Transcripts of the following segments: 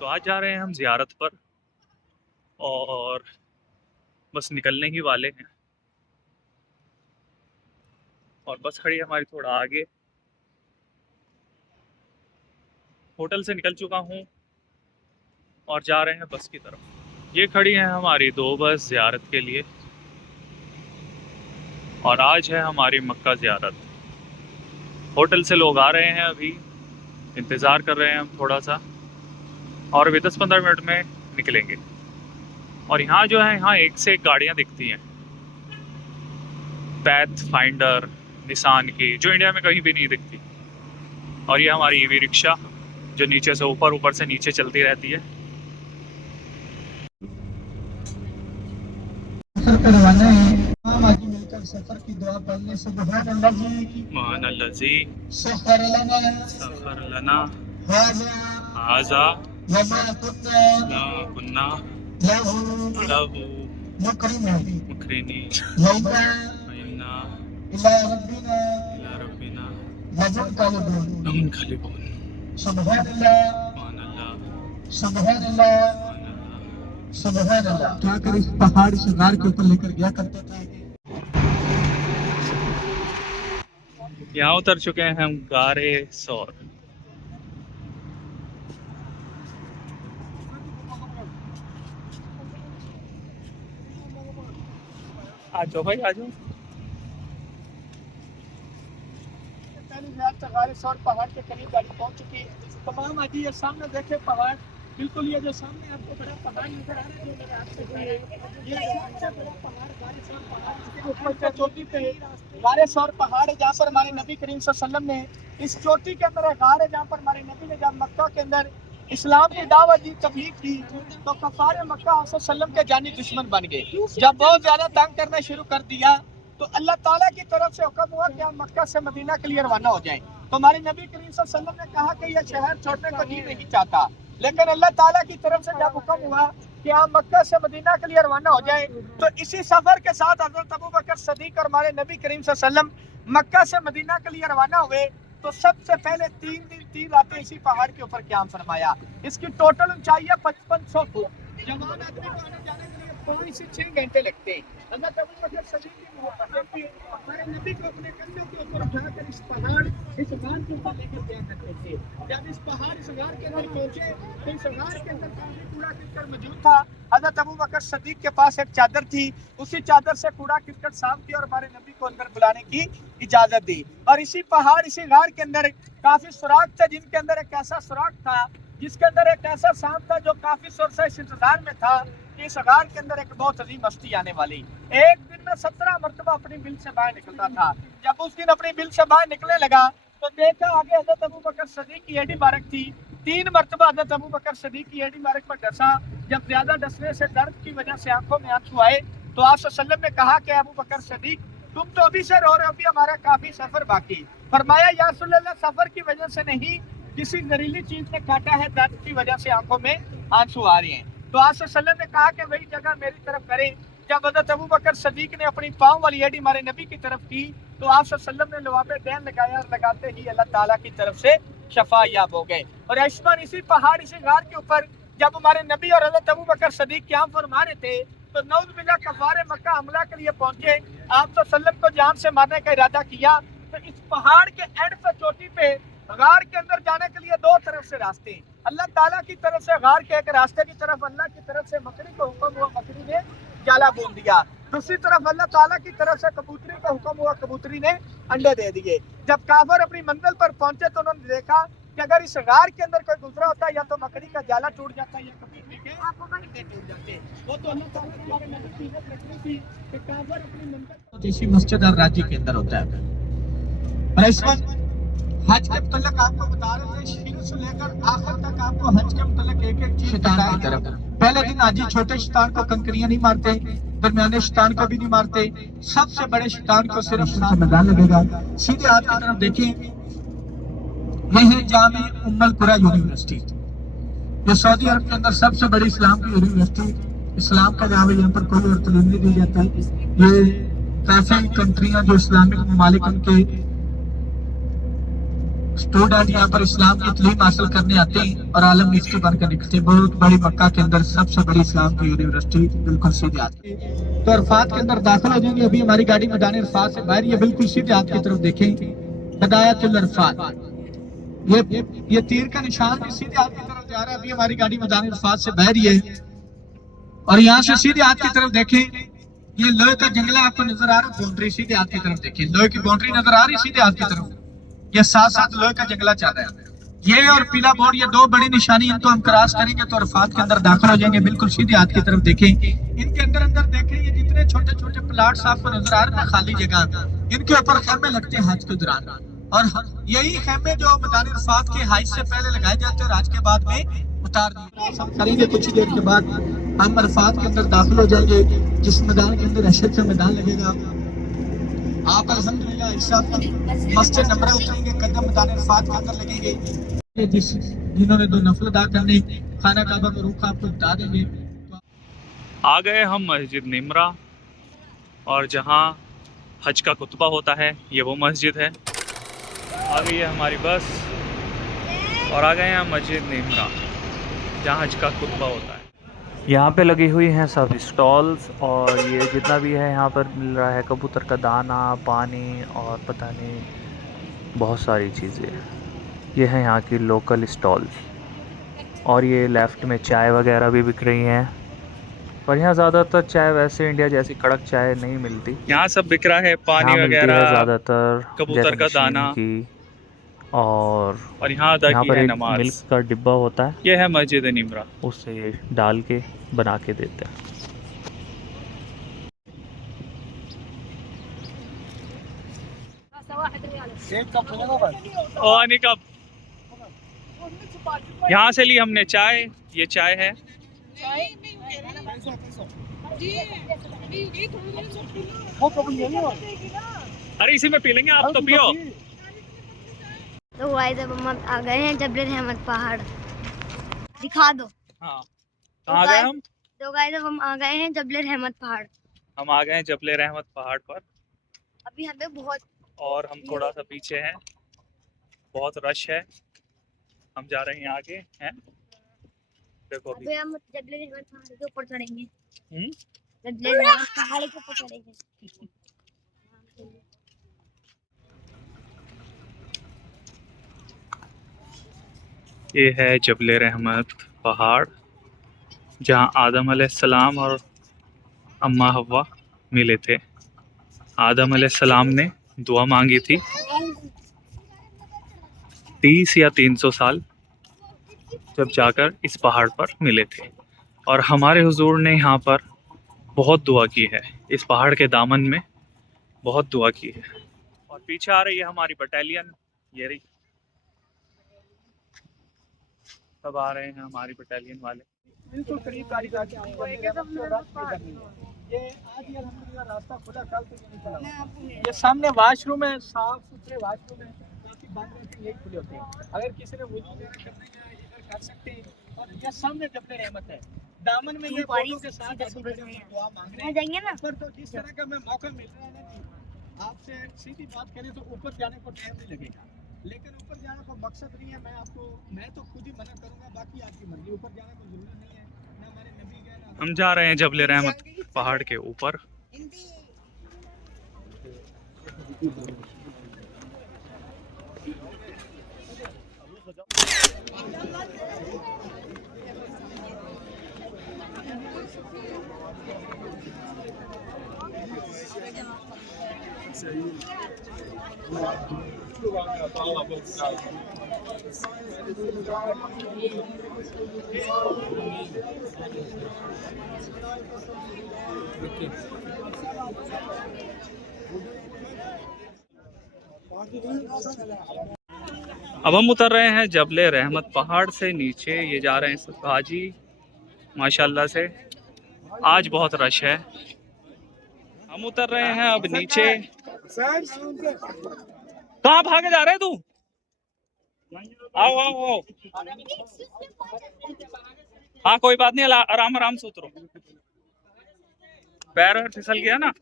तो आज जा रहे हैं हम ज़ियारत पर और बस निकलने ही वाले हैं और बस खड़ी है हमारी थोड़ा आगे। होटल से निकल चुका हूँ और जा रहे हैं बस की तरफ। ये खड़ी है हमारी 2 बस ज़ियारत के लिए और आज है हमारी मक्का ज़ियारत। होटल से लोग आ रहे हैं, अभी इंतज़ार कर रहे हैं हम थोड़ा सा और अभी 10-15 मिनट में निकलेंगे। और यहाँ जो है, यहाँ एक से एक गाड़ियाँ दिखती हैं, पैथ फाइंडर, निसान की, जो इंडिया में कहीं भी नहीं दिखती। और ये हमारी ईवी रिक्शा जो नीचे से ऊपर, ऊपर से नीचे चलती रहती है। करवाना है आज मिलकर सफर की दुआ पढ़ने से महान अल्लाह जी सखर लना हाजा ला कुन्ना लहू मुकरिनी वइन्ना इला रब्बिना मुनक़लिबून। सुभान अल्लाह। क्या कर इस पहाड़ से गार के ऊपर लेकर गया करते थे। यहाँ उतर चुके हैं हम गारे सौर। आ जाओ भाई, आ जाओ। गारे सौर पहाड़ के करीब गाड़ी पहुंच चुकी है। तमाम आदि ये सामने देखे पहाड़, बिल्कुल ये जो सामने आपको बड़ा पहाड़ नजर आ रहा है, जो मेरे हाथ से खड़े हैं, ये सबसे बड़ा पहाड़ गारे सौर पहाड़, इसके ऊपर से चोटी पे गारे सौर पहाड़ है, जहाँ पर हमारे नबी करीम सल्लल्लाहु अलैहि वसल्लम ने, इस चोटी के अंदर एक गार है जहाँ पर हमारे नबी ने जब मक्का के अंदर इस्लाम की दावत दी, तबलीग की, तो कफार मक्का सल्लम के जानी दुश्मन बन गए। जब बहुत ज्यादा तंग करना शुरू कर दिया तो अल्लाह ताला की तरफ से हुक्म हुआ कि हम मक्का से मदीना के लिए रवाना हो जाएं। तो हमारे नबी करीम सल्लल्लाहु अलैहि वसल्लम ने कहा कि यह शहर छोड़ने को जी नहीं चाहता, लेकिन अल्लाह ताला की तरफ से जब हुक्म हुआ कि आप मक्का से मदीना के लिए रवाना हो जाएं, तो इसी सफर के साथ हजरत अबू बकर सदीक और हमारे नबी करीम सल्लल्लाहु अलैहि वसल्लम मक्का से मदीना के लिए रवाना हुए। तो सबसे पहले 3 दिन 3 रातें इसी पहाड़ के ऊपर क़याम फरमाया। इसकी टोटल ऊंचाई है 5500 फुट। जवान आदमी को आने जाने के लिए 5 से 6 घंटे लगते हैं। हज़रत अबू बकर सदीक की मोहब्बत देखिए, हमारे नबी को अपने कंधों के ऊपर उठाकर इस पहाड़, इस गार के ऊपर लेकर गया करते थे। जब इस पहाड़, इस गार के अंदर पहुंचे तो इस गार के अंदर काफी कूड़ा किचड़ मौजूद था। हज़रत अबू बकर सदीक के पास एक चादर थी, उसी चादर से कूड़ा किचड़ साफ किया और हमारे नबी को अंदर बुलाने की इजाजत दी। और इसी पहाड़, इसी गार के अंदर काफी सुराख थे, जिनके अंदर एक ऐसा सुराख था जिसके अंदर एक ऐसा सांप था जो काफी सुर से इस इंतजार में था कि इस गार के अंदर एक बहुत अजीम हस्ती आने वाली। एक दिन में 17 मरतबा अपनी बिल से बाहर निकलता था। जब उस दिन अपनी बिल से बाहर निकलने लगा तो देखा आगे हज़रत अबू बकर सदीक की एडी बारक थी। 3 मरतबा हज़रत अबू बकर सदीक की एडी बारक पर डसा। जब ज्यादा डसने से दर्द की वजह से आंखों में आंसू आए तो आप सल्लल्लाहु अलैहि वसल्लम ने कहा कि अबू बकर सदीक, तुम तो अभी से रो रहे हो, अभी हमारा काफी सफर बाकी। फरमाया या रसूल अल्लाह, सफर की वजह से नहीं, किसी जहरीली चीज ने काटा है, दर्द की वजह से आंखों में आंसू आ रहे हैं। तो आप सल्लल्लाहु अलैहि वसल्लम ने कहा कि वही जगह मेरी तरफ करें। जब हज़रत अबू बकर सदीक ने अपनी पाँव वाली एडी हमारे नबी की तरफ की तो आप सल्लल्लाहु अलैहि वसल्लम ने लुआबे दैन लगाया और लगाते ही अल्लाह ताला की तरफ से शफा याब हो गए। और ऐशमन इसी पहाड़, इसी गार के ऊपर जब हमारे नबी और हज़रत अबू बकर सदीक क़याम फरमा रहे थे तो नऊज़ बिल्लाह कफ़ारे मक्का हमला के लिए पहुंचे। आप तो सल्लम को जान से मारने का इरादा किया। तो इस पहाड़ के एंड पे, चोटी पे, गार के अंदर जाने के लिए 2 तरफ से रास्ते हैं। अल्लाह ताला की तरफ से गार के एक रास्ते की तरफ अल्लाह की तरफ से मकड़ी को हुक्म हुआ, मकड़ी ने जाला बोल दिया। दूसरी तरफ अल्लाह ताला की तरफ से कबूतरी को हुक्म हुआ, कबूतरी ने अंडे दे दिए। जब काफिर अपनी मंजिल पर पहुंचे तो उन्होंने देखा कि अगर इस गार के अंदर कोई गुजरा होता या तो मकड़ी का जाला टूट जाता या कबूतरी के अंडे टूट जाते। वो तो अल्लाह ताला की हमारे नबी की इज्जत रखनी थी कि काफिर अपनी मंजिल जैसी मस्जिद और राज्य के अंदर होता है। और इस वक्त हज के मुतल्लिक आपको बता रहे थे, शुरू से लेकर आखिर तक आपको हज के मुतल्लिक एक-एक चीज शैतान की तरफ। पहले दिन हाजी छोटे शैतान को कंकरियां नहीं मारते, दरमियाने शैतान को भी नहीं मारते, सबसे बड़े शैतान को सिर्फ मैदान लगेगा। सीधे हाथ की तरफ देखें, यह है जामे उम्मुल कुरा यूनिवर्सिटी, ये सऊदी अरब के अंदर सबसे बड़ी इस्लाम की यूनिवर्सिटी। इस्लाम का जहाँ यहाँ पर कोई और तालीम नहीं दी जाती। ये काफी कंट्रियां जो इस्लामिक ममालिक उनके स्टूडेंट यहाँ पर इस्लाम की तालीम हासिल करने आते हैं और आलम मुफ्ती बनकर निकलते हैं। बहुत बड़ी मक्का के अंदर सबसे बड़ी इस्लाम की यूनिवर्सिटी बिल्कुल सीधे आती है। तो अरफात के अंदर दाखिल हो जाएंगे। अभी हमारी गाड़ी मैदान अरफात से बाहर, ये बिल्कुल सीधे हाथ की तरफ देखें, हिदायतुल अरफात, ये तीर का निशान भी सीधे हाथ की तरफ जा रहा है। अभी हमारी गाड़ी मैदान अरफात से बाहर ही है और यहाँ से सीधे हाथ की तरफ देखें, ये लोहे का जंगला आपको नजर आ रहा है। बाउंड्री सीधे हाथ की तरफ देखें, लोहे की बाउंड्री नजर आ रही है सीधे हाथ की तरफ, ये साथ साथ लोहे का जंगला चल रहा है। ये और पीला बोर्ड, ये दो बड़ी निशानी, इनको हम क्रॉस करेंगे तो अरफात के अंदर दाखिल हो जाएंगे। बिल्कुल सीधे हाथ की तरफ देखें, इनके अंदर अंदर देखें, ये जितने छोटे छोटे प्लाट्स आपको नजर आ रहे हैं खाली जगह, इनके ऊपर खेमे लगते हैं हज के दौरान। और यही खेमे जो मैदान अरफात के हज से पहले लगाए जाते हैं और हज के बाद में उतार दिए करेंगे। कुछ देर के बाद हम अरफात के अंदर दाखिल हो जाएंगे। जिस मैदान के अंदर अशद से मैदान लगेगा, आप अल्हम्दुलिल्लाह मस्जिद नंबर उतरेंगे, कदम मैदान अरफात के अंदर लगेंगे। जिन्होंने दो नफल अदा करने, खाना काबा का रुख आपको बता देंगे। आ गए हम मस्जिद निमरा, और जहाँ हज का खुतबा होता है ये वो मस्जिद है। आ गई है हमारी बस और आ गए हैं हम मस्जिद निमरा जहाँ हज का खुतबा होता है। यहाँ पे लगी हुई हैं सब स्टॉल्स, और ये जितना भी है यहाँ पर मिल रहा है कबूतर का दाना, पानी और पता नहीं बहुत सारी चीज़ें। ये हैं यहाँ की लोकल स्टॉल्स, और ये लेफ़्ट में चाय वगैरह भी बिक रही हैं। पर यहाँ ज़्यादातर चाय वैसे इंडिया जैसी कड़क चाय नहीं मिलती। यहाँ सब बिक रहा है, पानी यहाँ मिलती है वगैरह, ज़्यादातर कबूतर जैसे का नशीन दाना, की, और यहाँ अदा यहाँ की पर है एक नमाज। मिल्क का डिब्बा होता है, ये है मस्जिद निमरा। उससे ये डाल के बना के देते हैं। और नहीं कब यहाँ से ली हमने चाय, ये चाय है। अरे इसी में पी लेंगे, आप तो पियो। तो गाइस अब हम आ गए हैं जबल रहमत पहाड़, दिखा दो। हाँ, कहाँ गए हम? तो गाइस अब हम आ गए हैं जबल रहमत पहाड़। हम आ गए हैं जबल रहमत पहाड़ पर। अभी हमें बहुत, और हम थोड़ा सा पीछे हैं, बहुत रश है। हम जा रहे हैं आगे हैं। देखो अभी हम जबल रहमत पहाड़ के ऊपर चढ़ेंगे। हम्म, जबल रहमत पहाड़ के ऊपर चढ़ेंगे। ये है जबल रहमत पहाड़, जहाँ आदम अलैहिस्सलाम और अम्मा हव्वा मिले थे। आदम अलैहिस्सलाम ने दुआ मांगी थी 30 या 300 साल, जब जाकर इस पहाड़ पर मिले थे। और हमारे हुजूर ने यहाँ पर बहुत दुआ की है, इस पहाड़ के दामन में बहुत दुआ की है। और पीछे आ रही है हमारी बटालियन, ये रही, सब आ रहे हैं हमारी बटालियन वाले। बिल्कुल करीब गाड़ी जाके ये आज ये अल्हम्दुलिल्लाह रास्ता खुला, कल तो नहीं खुला। ये सामने वॉशरूम है, साफ सुथरे वॉशरूम है, काफी बंद रहते हैं, यही खुले होते हैं। अगर किसी ने वुजू वगैरह करना है इधर कर सकते हैं। और ये सामने जबल रहमत है, दामन में ये बोटों के साथ दुआ मांग रहे हैं जाएंगे ना। ऊपर। तो जिस तरह का मैं मौका मिल रहा है ना जी, आपसे सीधी बात करें तो ऊपर जाने को टाइम नहीं लगेगा, लेकिन ऊपर जाने का मकसद नहीं है। मैं तो खुद ही मना करूंगा, बाकी आपकी मर्जी। ऊपर जाने को जरूरी नहीं है, ना हमारे नबी गए ना। हम जा रहे हैं जबल रहमत पहाड़ के ऊपर। अब हम उतर रहे हैं जबल रहमत पहाड़ से नीचे। ये जा रहे हैं सब हाजी, माशाल्लाह से आज बहुत रश है। हम उतर रहे हैं अब नीचे। कहाँ भागे जा रहे हैं तू? आओ आओ आओ। हाँ कोई बात नहीं, आराम आराम से उतरो, पैर फिसल गया ना।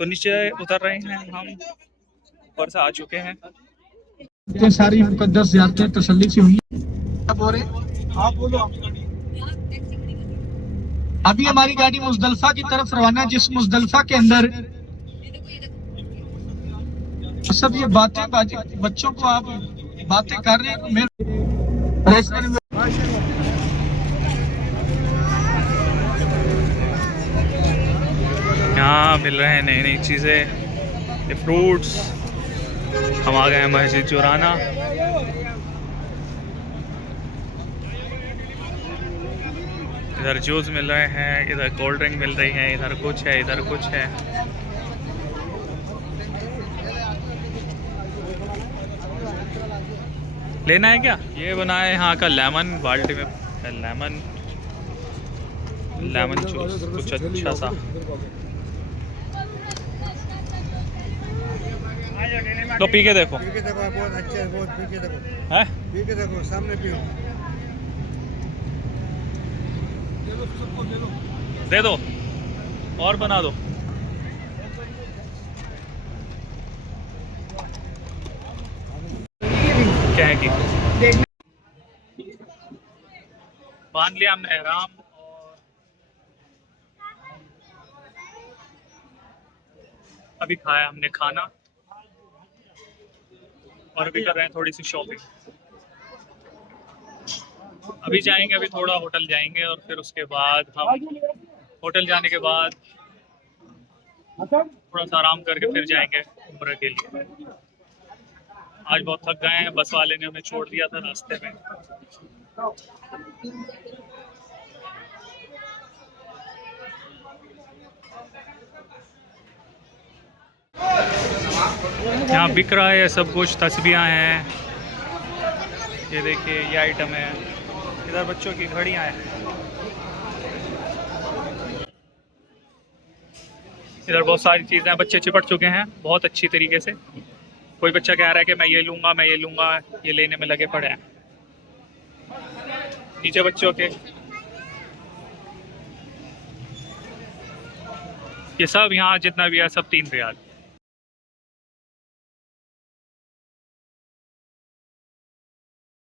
तो नीचे उतर रहे हैं हम। ऊपर से आ चुके हैं। ये सारी मुकद्दस ज़ियारतें तसल्ली से हुई। अब हो रहे आप बोलो। अभी हमारी गाड़ी मुजदलफा की तरफ रवाना है, जिस मुजदलफा के अंदर सब ये बातें बच्चों को आप बातें कर रहे हैं। यहाँ मिल रहे हैं नई नई चीज़ें, ये फ्रूट्स। हम आ गए हैं मस्जिद जुराना। इधर जूस मिल रहे हैं, इधर कोल्ड ड्रिंक मिल रही है, इधर कुछ है, इधर कुछ है। लेना है क्या? ये बनाया है यहाँ का लेमन, बाल्टी में लेमन जूस कुछ अच्छा सा। तो पी के देखो, बहुत अच्छा है, बहुत पी के देखो, है पी के देखो, सामने पियो। दे दो और बना दो। क्या है कि बांध लिया हमने एहराम और अभी खाया हमने खाना और अभी कर रहे हैं थोड़ी सी शॉपिंग। अभी जाएंगे, अभी थोड़ा होटल जाएंगे और फिर उसके बाद हम होटल जाने के बाद थोड़ा सा आराम करके फिर जाएंगे उम्रा के लिए। आज बहुत थक गए हैं, बस वाले ने हमें छोड़ दिया था रास्ते में। यहाँ बिक रहा है सब कुछ, तस्बीहां हैं, ये देखिए ये आइटम है। इधर बच्चों की घड़ियां हैं, इधर बहुत सारी चीज़ें हैं। बच्चे चिपट चुके हैं बहुत अच्छी तरीके से। कोई बच्चा कह रहा है कि मैं ये लूँगा, मैं ये लूँगा, ये लेने में लगे पड़े हैं। नीचे बच्चों के ये सब, यहाँ जितना भी है सब 3 रियाल।